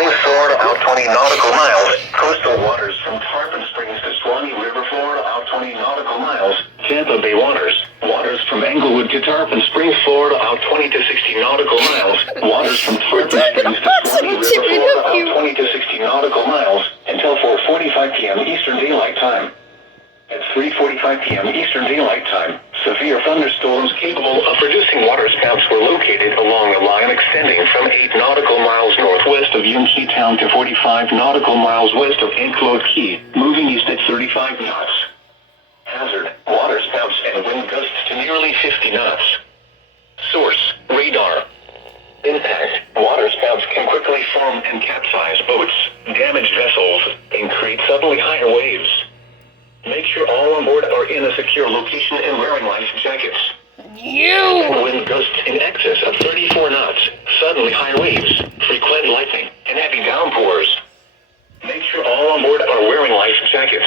Springs, Florida, out 20 nautical miles. Coastal waters from Tarpon Springs to Swanee River, Florida, out 20 nautical miles. Tampa Bay waters. Waters from Englewood to Tarpon Springs, Florida, out 20 to 60 nautical miles. Waters from Tarpon Springs to Swanee River, Florida, out 20 to 60 nautical miles until 4:45 p.m. Eastern Daylight Time. At 3:45 p.m. Eastern Daylight Time, severe thunderstorms capable of producing waterspouts were located along a line extending from 8 nautical miles northwest of Yunqi Town to 45 nautical miles west of Enclosed Key, moving east at 35 knots. Hazard, waterspouts and wind gusts to nearly 50 knots. Source, radar. Impact, waterspouts can quickly form and capsize boats, damage vessels, and create suddenly higher waves. Make sure all on board are in a secure location and wearing life jackets. Wind gusts in excess of 34 knots, suddenly high waves, frequent lightning, and heavy downpours. Make sure all on board are wearing life jackets.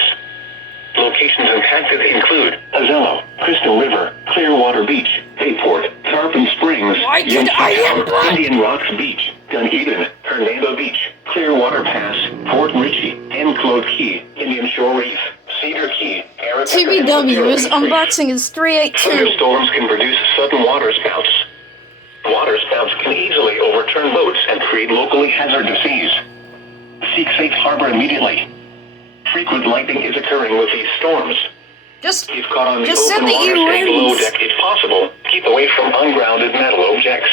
Locations impacted include Azello, Crystal River, Clearwater Beach, Bayport, Tarpon Springs, Indian Rocks Beach, Dunedin, Hernando Beach, Clearwater Pass, Fort Ritchie, Enclosed Key, Indian Shore Reef, Cedar Key, TBW's unboxing is 382. Thunderstorms can produce sudden waterspouts. Waterspouts can easily overturn boats and create locally hazardous seas. Seek safe harbor immediately. Frequent lightning is occurring with these storms. Just If caught on the send open the water, stay below earrings. deck if possible. Keep away from ungrounded metal objects.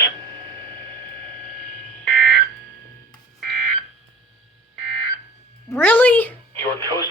Really? Your coast